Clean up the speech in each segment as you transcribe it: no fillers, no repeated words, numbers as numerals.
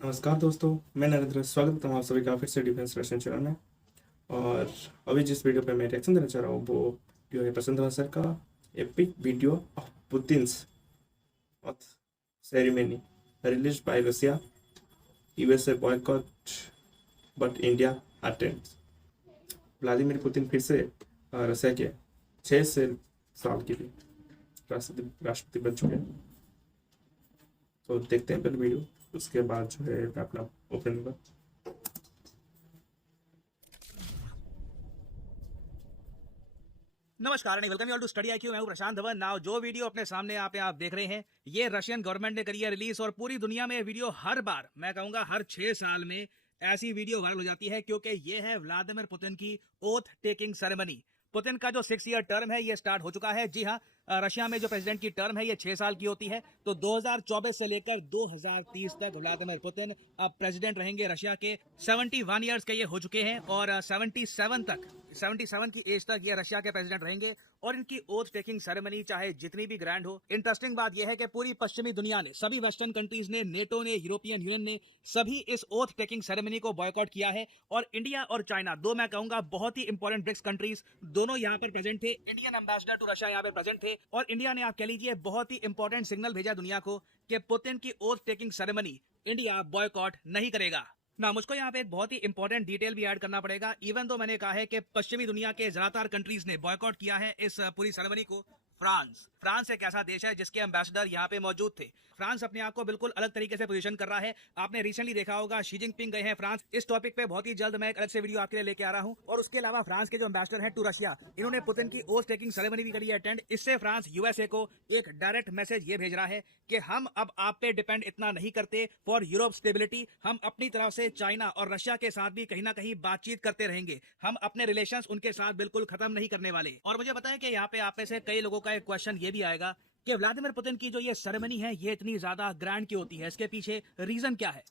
नमस्कार दोस्तों, मैं नरेंद्र। स्वागत करता हूँ आप सभी का फिर से डिफेंस रशियन चैनल में। और अभी जिस वीडियो पे मैं रिएक्शन देना चाह रहा हूँ वो वीडियो है प्रशांत सर का epic video of Putin's oath ceremony release by Russia. USA boycott but India attends. Vladimir Putin फिर से रशिया के 6 से साल के लिए राष्ट्रपति बन चुके हैं। तो देखते हैं पहले वीडियो, उसके बाद जो है मैं अपना ओपनिंग का। नमस्कार and welcome you all to study IQ. मैं हूं प्रशांत धवन। नाउ जो वीडियो अपने सामने आप देख रहे हैं, ये रशियन गवर्नमेंट ने करी है रिलीज। और पूरी दुनिया में वीडियो हर बार, मैं कहूंगा हर 6 साल में ऐसी वीडियो वायरल हो जाती है, क्योंकि ये है व्लादिमीर पुतिन की ओथ टेकिंग सेरेमनी। पुतिन का जो 6 ईयर टर्म है ये स्टार्ट हो चुका है। जी हाँ, रशिया में जो प्रेसिडेंट की टर्म है ये 6 साल की होती है। तो 2024 से लेकर 2030 तक व्लादिमीर पुतिन अब प्रेसिडेंट रहेंगे रशिया के। 71 ईयर्स के ये हो चुके हैं और 77 की एज तक ये रशिया के प्रेसिडेंट रहेंगे। और इनकी ओथ टेकिंग सेरेमनी चाहे जितनी भी ग्रैंड हो, इंटरेस्टिंग बात यह है कि पूरी पश्चिमी दुनिया ने, सभी वेस्टर्न कंट्रीज ने, नेटो ने, यूरोपियन यूनियन ने, सभी इस ओथ टेकिंग सेरेमनी को बॉयकॉट किया है। और इंडिया और चाइना, दो मैं कहूंगा बहुत ही इंपॉर्टेंट ब्रिक्स कंट्रीज, दोनों यहाँ पर प्रेजेंट थे। इंडियन एम्बेसडर टू रशिया यहाँ पे प्रेजेंट थे। और इंडिया ने, आप कह लीजिए, बहुत ही इंपॉर्टेंट सिग्नल भेजा दुनिया को कि पुतिन की oath taking ceremony India boycott नहीं करेगा ना। मुझको यहाँ पे एक बहुत ही इंपॉर्टेंट डिटेल भी ऐड करना पड़ेगा। इवन तो मैंने कहा है कि पश्चिमी दुनिया के ज्यादातर कंट्रीज ने बॉयकॉट किया है इस पूरी सेरेमनी को। फ्रांस एक ऐसा देश है जिसके एम्बेसडर यहाँ पे मौजूद थे। फ्रांस अपने आप को बिल्कुल अलग तरीके से पोजीशन कर रहा है। आपने रिसेंटली देखा होगा शी जिनपिंग गए हैं फ्रांस। इस टॉपिक पे बहुत ही जल्द मैं एक अलग से वीडियो आपके लिए लेके आ रहा हूँ। और उसके अलावा फ्रांस के जो एम्बेसडर हैं टू रशिया, इन्होंने पुतिन की ओथ टेकिंग सेरेमनी भी करी है अटेंड। इससे फ्रांस यूएसए को एक डायरेक्ट मैसेज ये भेज रहा है कि हम अब आप पे डिपेंड इतना नहीं करते फॉर यूरोप स्टेबिलिटी। हम अपनी तरफ से चाइना और रशिया के साथ भी कहीं ना कहीं बातचीत करते रहेंगे। हम अपने रिलेशंस उनके साथ बिल्कुल खत्म नहीं करने वाले। और मुझे पता है कि यहाँ पे आप में से कई लोगों का एक क्वेश्चन ये भी आएगा कि व्लादिमीर पुतिन की जो ये सेरेमनी है ये इतनी ज्यादा ग्रैंड क्यों होती है, इसके पीछे रीजन क्या है।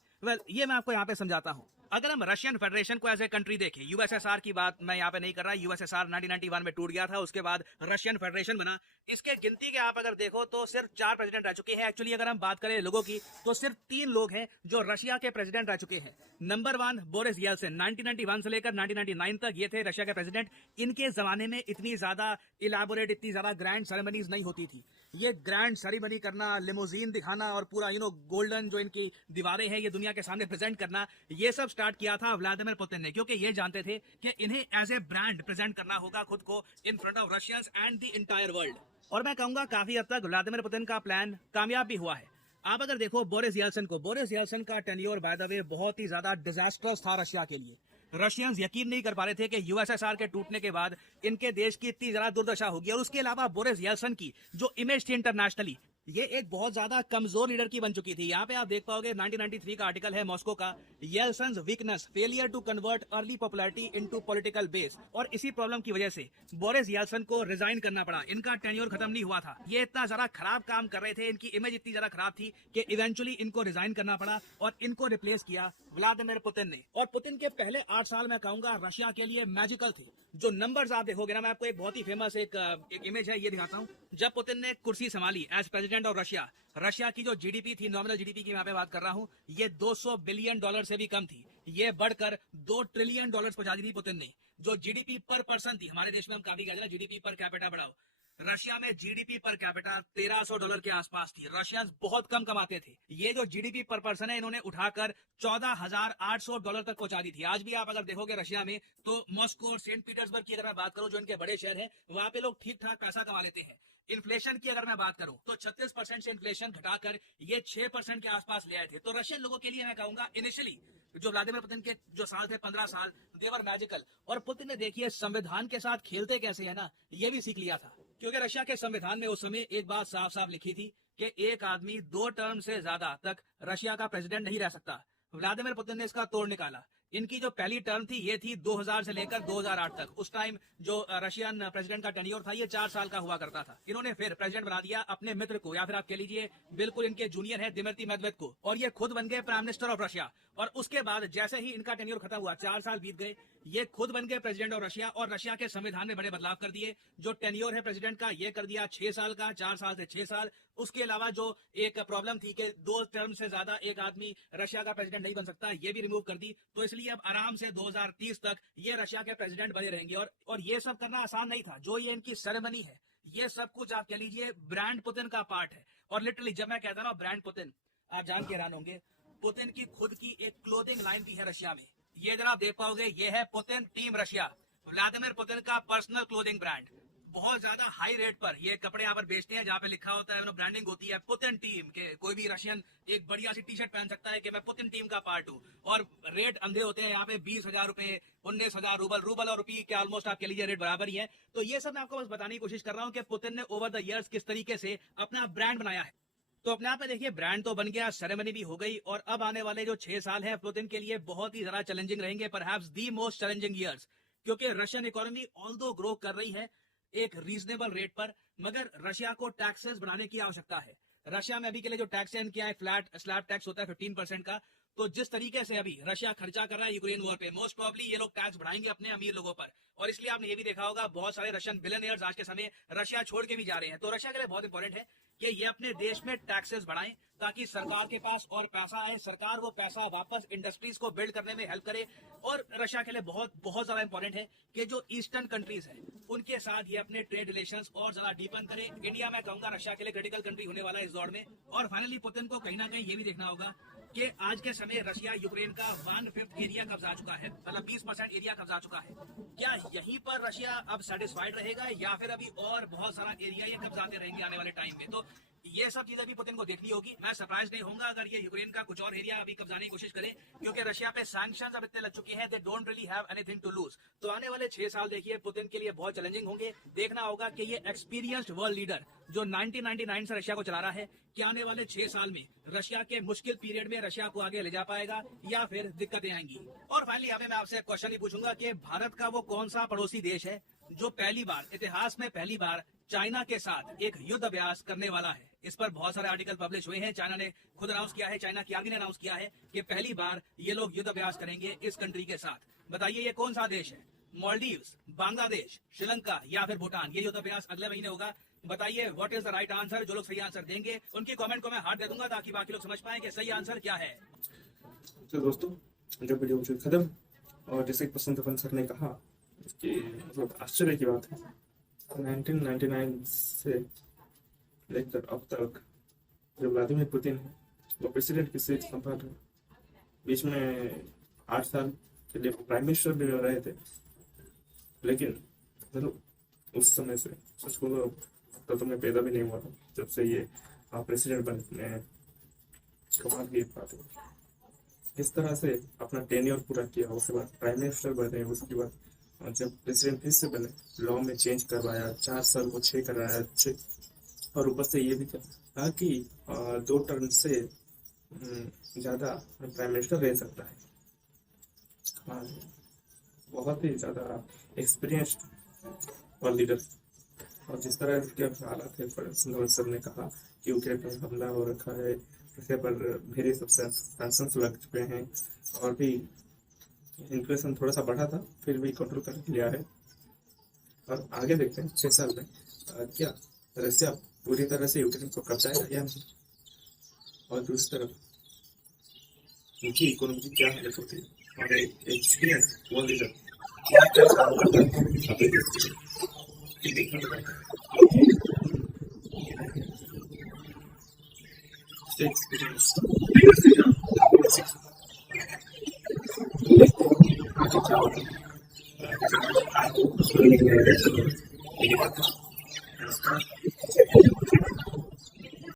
ये मैं आपको यहाँ पे समझाता हूँ। अगर हम रशियन फेडरेशन को एज ए कंट्री देखें, यूएसएसआर की बात मैं यहाँ पे नहीं कर रहा। यूएसएसआर 1991 में टूट गया था, उसके बाद रशियन फेडरेशन बना। इसके गिनती के आप अगर देखो तो सिर्फ 4 प्रेसिडेंट रह चुके हैं। एक्चुअली अगर हम बात करें लोगों की तो सिर्फ 3 लोग हैं जो रशिया के प्रेसिडेंट रह चुके हैं। नंबर 1 बोरिस येल्सिन, 1991 से लेकर 1999 तक ये थे रशिया के प्रेसिडेंट। इनके जमाने में इतनी ज्यादा इलाबोरेट, इतनी ज्यादा ग्रैंड सेरेमनीज नहीं होती थी। ये ग्रैंड सेरेमनी करना, लिमोजीन दिखाना और पूरा गोल्डन जो इनकी दीवारें हैं ये दुनिया के सामने प्रेजेंट करना, ये सब स्टार्ट किया था व्लादिमीर पुतिन ने, क्योंकि ये जानते थे कि इन्हें एज ए ब्रांड प्रेजेंट करना होगा खुद को in front of Russians and the entire world. और मैं कहूंगा काफी हद तक व्लादिमीर पुतिन का प्लान कामयाब भी हुआ है। आप अगर देखो बोरिस येल्सिन का टेन्योर बाय द वे बहुत ही ज्यादा डिजास्टर्स था रशिया के लिए। रशियंस यकीन नहीं कर पा रहे थे कि यूएसएसआर के टूटने के बाद इनके देश की इतनी ज्यादा दुर्दशा होगी। और उसके अलावा बोरिस येल्सिन की जो इमेज थी इंटरनेशनली, ये एक बहुत ज्यादा कमजोर लीडर की बन चुकी थी। यहाँ पे आप देख पाओगे 1993 का आर्टिकल है मॉस्को का, Yeltsin's weakness, failure to convert early popularity into political base. और इसी प्रॉब्लम की वजह से बोरिस येल्सिन को रिजाइन करना पड़ा। इनका टेन्योर खत्म नहीं हुआ था। ये इतना ज्यादा खराब काम कर रहे थे, इनकी इमेज इतनी ज्यादा खराब थी कि इवेंचुअली इनको रिजाइन करना पड़ा और इनको रिप्लेस किया व्लादिमीर पुतिन ने। और पुतिन के पहले 8 साल मैं कहूंगा रशिया के लिए मैजिकल थे। जो नंबर्स आप देखोगे ना, मैं आपको एक बहुत ही फेमस एक इमेज है ये दिखाता हूँ। जब पुतिन ने कुर्सी संभाली एज प्रेसिडेंट ऑफ रशिया की जो जीडीपी थी, नॉमिनल जीडीपी की मैं पे बात कर रहा हूँ, ये $200 बिलियन से भी कम थी। ये बढ़कर $2 ट्रिलियन पहुंचा दी थी पुतिन ने। जो जीडीपी पर पर्सन थी, हमारे देश में हम काफी कहते हैं जीडीपी पर कैपिटा बढ़ाओ, रशिया में जीडीपी पर कैपिटा $1300 के आसपास थी। रशियंस बहुत कम कमाते थे। ये जो जीडीपी पर पर्सन है, इन्होंने उठाकर $14,800 तक पहुंचा दी थी। आज भी आप अगर देखोगे रशिया में तो मॉस्को और सेंट पीटर्सबर्ग की अगर मैं बात करूं, जो इनके बड़े शहर हैं, वहां पे लोग ठीक ठाक पैसा कमा लेते हैं। इन्फ्लेशन की अगर मैं बात करूं तो 36% से इन्फ्लेशन घटाकर ये 6% के आसपास ले आए थे। तो रशियन लोगों के लिए मैं कहूंगा इनिशियली जो व्लादिमीर पुतिन के जो साल थे 15 साल, देवर मैजिकल। और पुतिन ने देखिए संविधान के साथ खेलते कैसे है ना, ये भी सीख लिया था। क्योंकि रशिया के संविधान में उस समय एक बात साफ साफ लिखी थी कि एक आदमी 2 टर्म से ज्यादा तक रशिया का प्रेसिडेंट नहीं रह सकता। व्लादिमीर पुतिन ने इसका तोड़ निकाला। इनकी जो पहली टर्म थी ये थी 2000 से लेकर 2008 तक। उस टाइम जो रशियन प्रेसिडेंट का टेन्योर था ये 4 साल का हुआ करता था। इन्होंने फिर प्रेसिडेंट बना दिया अपने मित्र को, या फिर आप कह लीजिए बिल्कुल इनके जूनियर है दिमित्री मेदवेदेव को, और ये खुद बन गए प्राइम मिनिस्टर ऑफ रशिया। और उसके बाद जैसे ही इनका टेन्योर खत्म हुआ, 4 साल बीत गए, ये खुद बन गए प्रेसिडेंट ऑफ रशिया और रशिया के संविधान में बड़े बदलाव कर दिए। जो टेन्योर है प्रेसिडेंट का ये कर दिया 6 साल का, 4 साल से 6 साल। उसके अलावा जो एक प्रॉब्लम थी कि 2 टर्म से ज्यादा एक आदमी रशिया का प्रेसिडेंट नहीं बन सकता, ये भी रिमूव कर दी। तो इसलिए अब आराम से 2030 तक ये रशिया के प्रेसिडेंट बने रहेंगे। और ये सब करना आसान नहीं था। जो ये इनकी सेरेमनी है, ये सब कुछ आप कह लीजिए ब्रांड पुतिन का पार्ट है। और लिटरली जब मैं कहता ना ब्रांड पुतिन, आप जान के हैरान होंगे, पुतिन की खुद की एक क्लोथिंग लाइन भी है रशिया में। ये जरा आप देख पाओगे, ये है Putin team Russia, Vladimir Putin का पर्सनल क्लोथिंग ब्रांड। बहुत ज्यादा हाई रेट पर ये कपड़े यहाँ पर बेचते हैं, जहाँ पे लिखा होता है, ब्रांडिंग होती है पुतिन टीम के। कोई भी रशियन एक बढ़िया सी टी शर्ट पहन सकता है कि मैं पुतिन टीम का पार्ट हूँ। और रेट अंधे होते हैं यहाँ पे, 20,000 रुपए, 19,000 रूबल और रुपये के ऑलमोस्ट आप कह लीजिए रेट बराबर ही है। तो ये सब मैं आपको बस बताने की कोशिश कर रहा हूँ कि पुतिन ने ओवर द ईयर्स किस तरीके से अपना ब्रांड बनाया है। तो अपने आप में देखिए, ब्रांड तो बन गया, सेरेमनी भी हो गई, और अब आने वाले जो 6 साल हैं पुतिन के लिए बहुत ही ज्यादा चैलेंजिंग रहेंगे, perhaps the most challenging years. क्योंकि रशियन इकोनॉमी ऑल्दो ग्रो कर रही है एक रीजनेबल रेट पर, मगर रशिया को टैक्सेस बढ़ाने की आवश्यकता है। रशिया में अभी के लिए जो टैक्स है इनके यहाँ फ्लैट स्लैब टैक्स होता है 15% का। तो जिस तरीके से अभी रशिया खर्चा कर रहा है यूक्रेन वॉर पे, मोस्ट प्रोबेबली ये लोग टैक्स बढ़ाएंगे अपने अमीर लोगों पर। और इसलिए आपने ये भी देखा होगा, बहुत सारे रशियन बिलियनियर्स आज के समय रशिया छोड़ के भी जा रहे हैं। तो रशिया के लिए बहुत इंपॉर्टेंट है कि ये अपने देश में टैक्सेस बढ़ाएं, ताकि सरकार के पास और पैसा आए, सरकार वो पैसा वापस इंडस्ट्रीज को बिल्ड करने में हेल्प करे। और रशिया के लिए बहुत बहुत ज्यादा इंपॉर्टेंट है कि जो ईस्टर्न कंट्रीज हैं उनके साथ ये अपने ट्रेड रिलेशंस और ज्यादा डीपन करे। इंडिया में कहूंगा रशिया के लिए क्रिटिकल कंट्री होने वाला है इस दौर में। और फाइनली पुतिन को कहीं ना कहीं ये भी देखना होगा कि आज के समय रशिया यूक्रेन का 1/5 एरिया कब्जा चुका है, मतलब 20% एरिया कब्जा चुका है। क्या यहीं पर रशिया अब सेटिस्फाइड रहेगा, या फिर अभी और बहुत सारा एरिया ये कब्जाते रहेंगे आने वाले टाइम में? तो ये सब चीजें भी पुतिन को देखनी होगी। मैं सरप्राइज नहीं होऊंगा अगर ये यूक्रेन का कुछ और एरिया अभी कब्जाने की कोशिश करे, क्योंकि रशिया पे सैंक्शंस अब इतने लग चुके हैं, they don't really have anything to lose. तो आने वाले 6 साल देखिए पुतिन के लिए बहुत चैलेंजिंग होंगे। देखना होगा कि ये एक्सपीरियंस्ड वर्ल्ड लीडर जो 1999 से रशिया को चला रहा है, क्या आने वाले 6 साल में रशिया के मुश्किल पीरियड में रशिया को आगे ले जा पाएगा, या फिर दिक्कतें आएंगी। और फाइनली हमें मैं आपसे क्वेश्चन ही पूछूंगा कि भारत का वो कौन सा पड़ोसी देश है जो पहली बार, इतिहास में पहली बार चाइना के साथ एक युद्ध अभ्यास करने वाला है? इस पर बहुत सारे आर्टिकल पब्लिश हुए हैं। चाइना ने खुद अनाउंस किया है, चाइना की आर्मी ने अनाउंस किया है कि पहली बार ये लोग युद्ध अभ्यास करेंगे इस कंट्री के साथ। बताइए ये कौन सा देश है? मालदीव्स, बांग्लादेश, श्रीलंका या फिर भूटान? ये युद्ध अभ्यास अगले महीने होगा। बताइए what is the right answer. जो लोग सही आंसर देंगे उनकी कमेंट को मैं हार्ट दे दूंगा, ताकि बाकी लोग समझ पाए कि सही आंसर क्या है। तो दोस्तों, जो वीडियो मुझे खत्म, और जैसे प्रसन्न सर ने कहा कि मतलब आश्चर्य की बात है, 1999 से लेकर अब तक जो व्लादिमीर पुतिन है वो प्रेसिडेंट की सीट संभाल रहे, बीच में 8 साल के लिए प्राइम मिनिस्टर भी रहे थे। लेकिन मतलब उस समय से सच बोलो तो मैं पैदा भी नहीं हुआ था जब से ये प्रेसिडेंट बनने कमाल की बात है। इस तरह से अपना टेन्योर पूरा किया, उसके बाद प्राइम मिनिस्टर बने, उसके बाद जब प्रेसिडेंट फिर से बने लॉ में चेंज करवाया, 4 साल को 6 कराया, 6, और ऊपर से ये भी कहा कि 2 टर्म से ज़्यादा प्राइम मिनिस्टर रह सकता है। बहुत ही ज़्यादा एक्सपीरियंस्ड और लीडर। और जिस तरह के हालात है, सर ने कहा कि यूक्रेन पर हमला हो रखा है, रशिया पर भेरी सब सैंक्शंस लग चुके हैं, और भी इन्फ्लेशन थोड़ा सा बढ़ा था फिर भी कंट्रोल कर लिया है। और आगे देखते हैं 6 साल में क्या रशिया पूरी तरह से यूक्रेन को कब्जाएगा या नहीं, और दूसरी तरफ उनकी इकोनॉमी की क्या हालत होती है, और एक एक्सपीरियंस वो लीडर एक्सपीरियंस